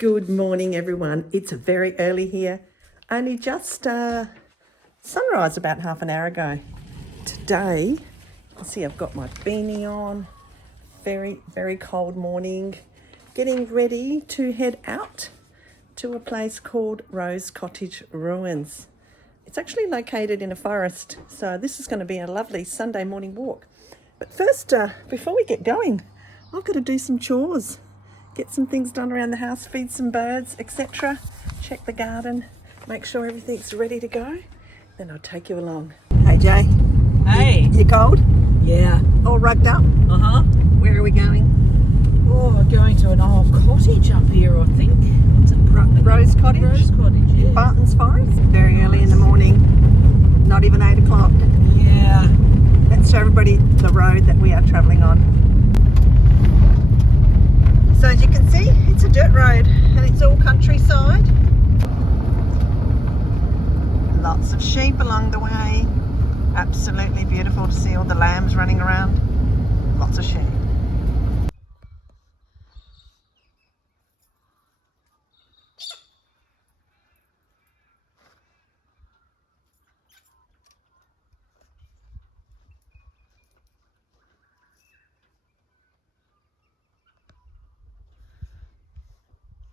Good morning, everyone. It's very early here. Only just sunrise about half an hour ago. Today, you can see I've got my beanie on. Very, very cold morning. Getting ready to head out to a place called Cottage Ruins. It's actually located in a forest, so this is going to be a lovely Sunday morning walk. But first, before we get going, I've got to do some chores. Get some things done around the house, feed some birds, etc. Check the garden, make sure everything's ready to go. Then I'll take you along. Hey Jay. Hey. You cold? Yeah. All rugged up? Uh-huh. Where are we going? Oh, we're going to an old cottage up here, I think. What's it? Rose Cottage? Rose Cottage, yeah. Bartons Forest? Very early in the morning. Not even 8 o'clock. Yeah. Let's show everybody the road that we are travelling on. So as you can see, it's a dirt road and it's all countryside. Lots of sheep along the way. Absolutely beautiful to see all the lambs running around. Lots of sheep.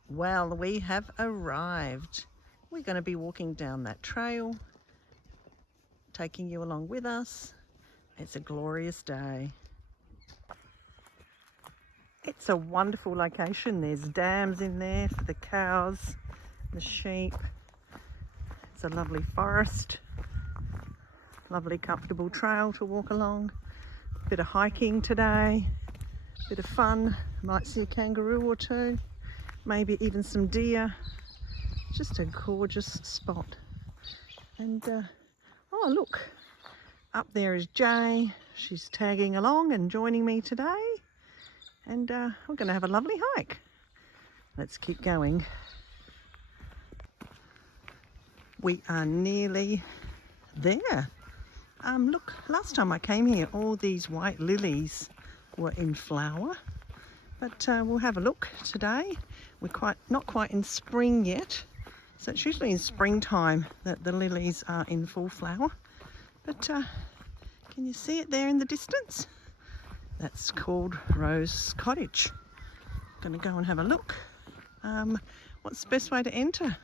Well, we have arrived. We're going to be walking down that trail, taking you along with us. It's a glorious day. It's a wonderful location. There's dams in there for the cows, the sheep. It's a lovely forest. Lovely comfortable trail to walk along. Bit of hiking today. Bit of fun. Might see a kangaroo or two. Maybe even some deer. Just a gorgeous spot. And oh look, up there is Jay. She's tagging along and joining me today. And we're going to have a lovely hike. Let's keep going. We are nearly there. Look, last time I came here, all these white lilies were in flower. But we'll have a look today. We're not quite in spring yet. So it's usually in springtime that the lilies are in full flower. But can you see it there in the distance? That's called Rose Cottage. Going to go and have a look. What's the best way to enter?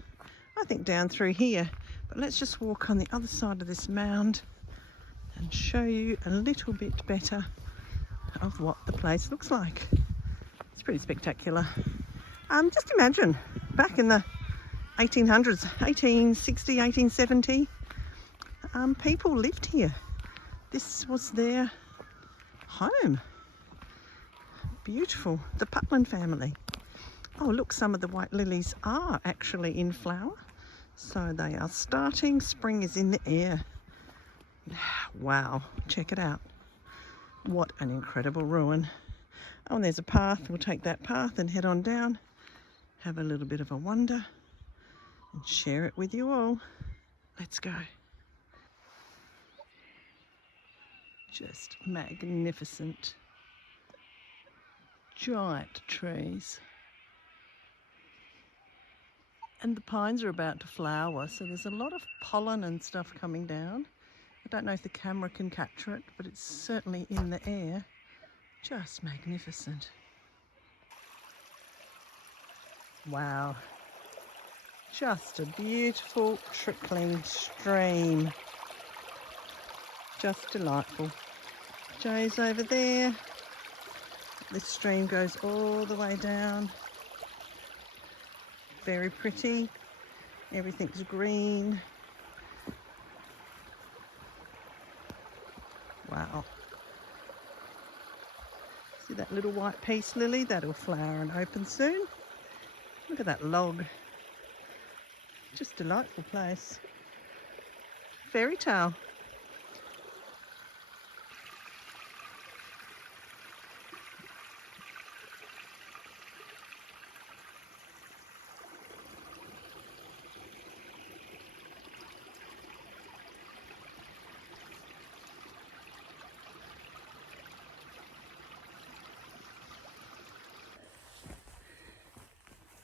I think down through here. But let's just walk on the other side of this mound and show you a little bit better of what the place looks like. It's pretty spectacular. Just imagine back in the 1800s, 1860, 1870, people lived here. This was their home. Beautiful. The Putland family. Oh look, some of the white lilies are actually in flower. So they are starting. Spring is in the air. Wow, check it out. What an incredible ruin. Oh, and there's a path. We'll take that path and head on down. Have a little bit of a wander and share it with you all. Let's go. Just magnificent. Giant trees. And the pines are about to flower, so there's a lot of pollen and stuff coming down. I don't know if the camera can capture it, but it's certainly in the air. Just magnificent. Wow. Just a beautiful trickling stream. Just delightful. Jay's over there. This stream goes all the way down. Very pretty. Everything's green. Wow. See that little white peace lily? That'll flower and open soon. Look at that log. Just a delightful place. Fairy tale.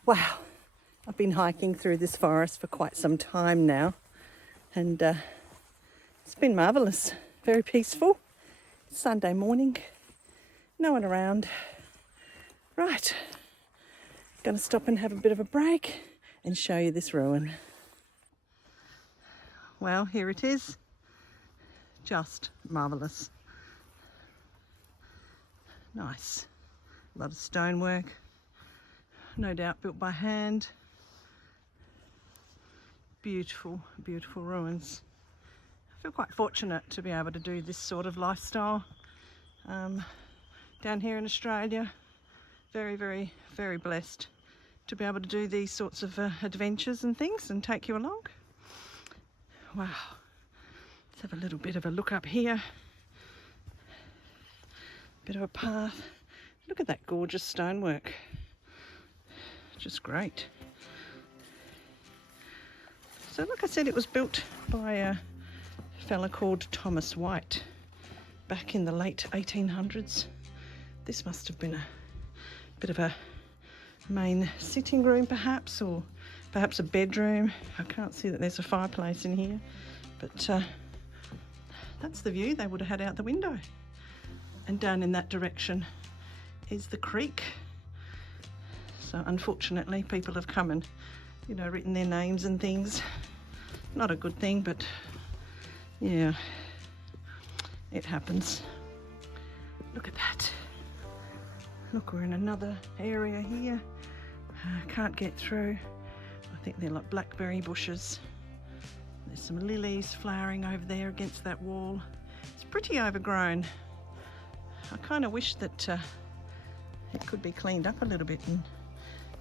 Wow, I've been hiking through this forest for quite some time now, and it's been marvellous, very peaceful. It's Sunday morning, no one around. Right, going to stop and have a bit of a break and show you this ruin. Well, here it is, just marvellous. Nice, a lot of stonework, no doubt built by hand. Beautiful, beautiful ruins. I feel quite fortunate to be able to do this sort of lifestyle down here in Australia. Very, very, very blessed to be able to do these sorts of adventures and things and take you along. Wow. Let's have a little bit of a look up here. Bit of a path. Look at that gorgeous stonework. Just great. So like I said, it was built by a fella called Thomas White back in the late 1800s. This must have been a bit of a main sitting room perhaps, or perhaps a bedroom. I can't see that there's a fireplace in here, but that's the view they would have had out the window. And down in that direction is the creek. So unfortunately people have come and, you know, written their names and things. Not a good thing, but yeah, it happens. Look at that. Look, we're in another area here. Can't get through. I think they're like blackberry bushes. There's some lilies flowering over there against that wall. It's pretty overgrown. I kind of wish that it could be cleaned up a little bit and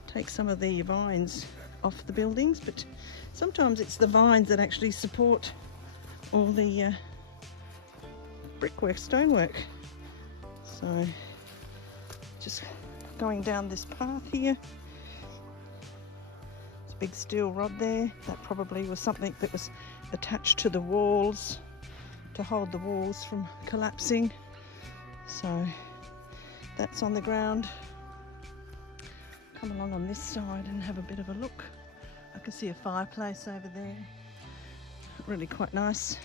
take some of the vines off the buildings, but sometimes it's the vines that actually support all the brickwork, stonework. So just going down this path here. There's a big steel rod there. That probably was something that was attached to the walls to hold the walls from collapsing. So that's on the ground. Come along on this side and have a bit of a look. I can see a fireplace over there. Really quite nice.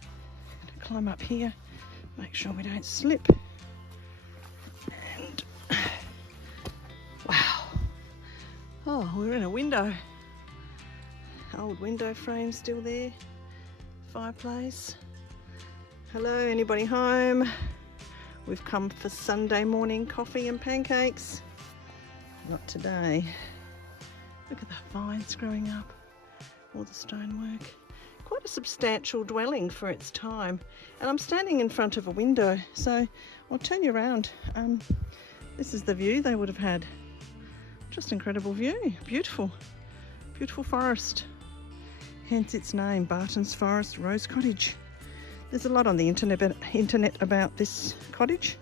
Gonna climb up here, make sure we don't slip. And wow. Oh, we're in a window. Old window frame still there. Fireplace. Hello, anybody home? We've come for Sunday morning coffee and pancakes. Not today. Look at the vines growing up, all the stonework. Quite a substantial dwelling for its time. And I'm standing in front of a window, so I'll turn you around. This is the view they would have had. Just incredible view, beautiful, beautiful forest. Hence its name, Bartons Forest, Rose Cottage. There's a lot on the internet about this cottage.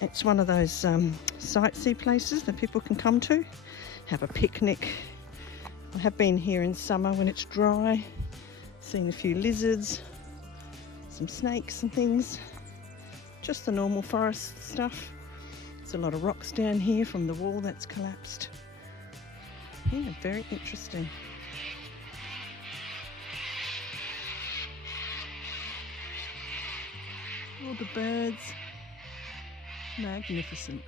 It's one of those sightsee places that people can come to, have a picnic. I have been here in summer when it's dry, seen a few lizards, some snakes and things, just the normal forest stuff. There's a lot of rocks down here from the wall that's collapsed. Yeah, very interesting. All the birds. Magnificent.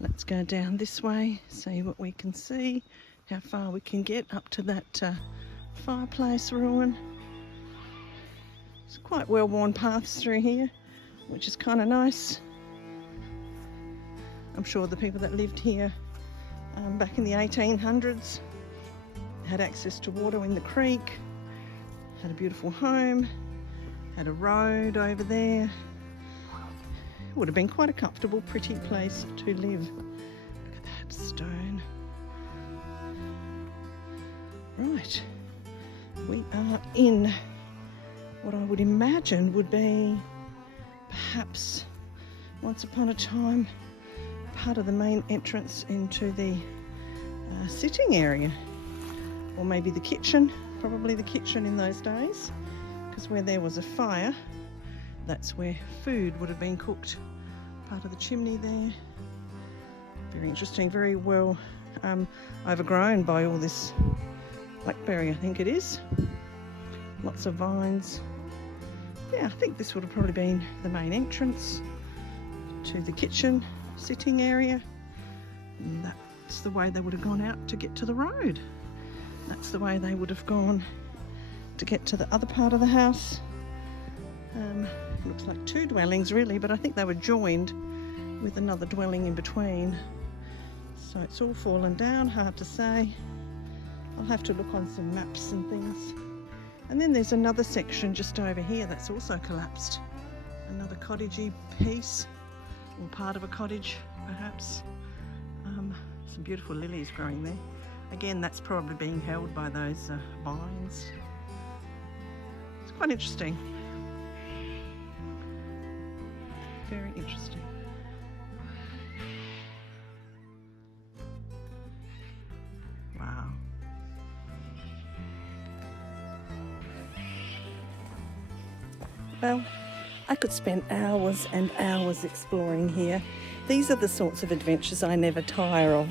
Let's go down this way, see what we can see, how far we can get up to that fireplace ruin. It's quite well-worn paths through here, which is kind of nice. I'm sure the people that lived here back in the 1800s had access to water in the creek, had a beautiful home, had a road over there. It would have been quite a comfortable, pretty place to live. Look at that stone. Right, we are in what I would imagine would be perhaps once upon a time part of the main entrance into the sitting area, or maybe the kitchen, probably the kitchen in those days, because where there was a fire, that's where food would have been cooked. Part of the chimney there. Very interesting, very well overgrown by all this blackberry, I think it is. Lots of vines. Yeah, I think this would have probably been the main entrance to the kitchen sitting area. And that's the way they would have gone out to get to the road. That's the way they would have gone to get to the other part of the house. Looks like two dwellings really, but I think they were joined with another dwelling in between. So it's all fallen down, hard to say. I'll have to look on some maps and things. And then there's another section just over here that's also collapsed. Another cottagey piece, or part of a cottage perhaps. Some beautiful lilies growing there. Again, that's probably being held by those vines. It's quite interesting. Very interesting. Wow. Well, I could spend hours and hours exploring here. These are the sorts of adventures I never tire of.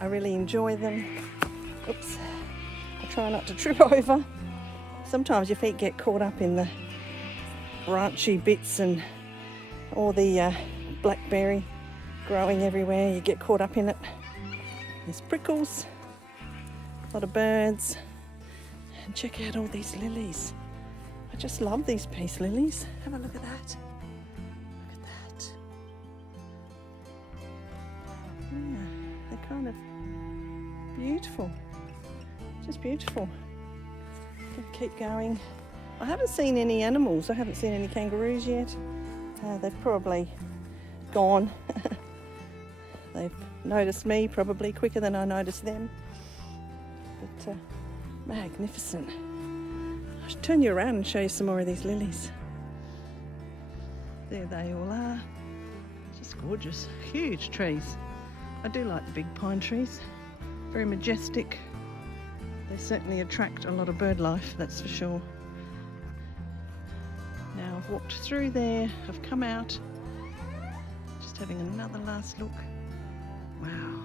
I really enjoy them. Oops. I try not to trip over. Sometimes your feet get caught up in the branchy bits and all the blackberry growing everywhere. You get caught up in it. There's prickles, a lot of birds, and check out all these lilies. I just love these peace lilies. Have a look at that. Look at that. Yeah, they're kind of beautiful. Just beautiful. Keep going. I haven't seen any animals. I haven't seen any kangaroos yet. They've probably gone. They've noticed me probably quicker than I noticed them. But magnificent. I should turn you around and show you some more of these lilies. There they all are. Just gorgeous. Huge trees. I do like the big pine trees. Very majestic. They certainly attract a lot of bird life, that's for sure. Now I've walked through there, I've come out, just having another last look. Wow.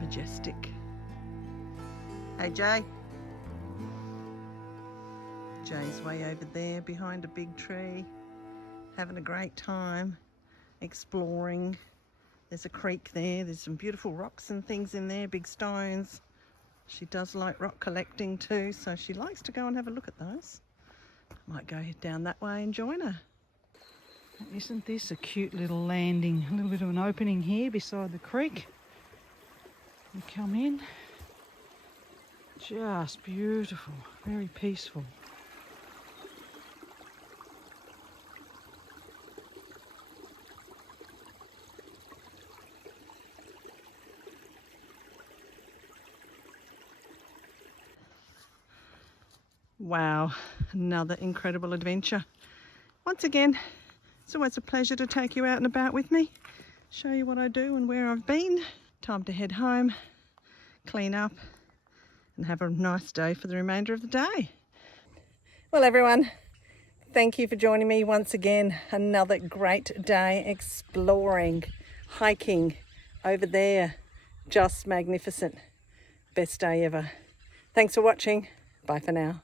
Majestic. Hey Jay. Jay's way over there behind a big tree, having a great time, exploring. There's a creek there, there's some beautiful rocks and things in there, big stones. She does like rock collecting too, so she likes to go and have a look at those. Might go down that way and join her. Isn't this a cute little landing? A little bit of an opening here beside the creek. You come in. Just beautiful, very peaceful. Wow, another incredible adventure. Once again, it's always a pleasure to take you out and about with me, show you what I do and where I've been. Time to head home, clean up and have a nice day for the remainder of the day. Well everyone, thank you for joining me once again. Another great day exploring, hiking over there. Just magnificent. Best day ever. Thanks for watching. Bye for now.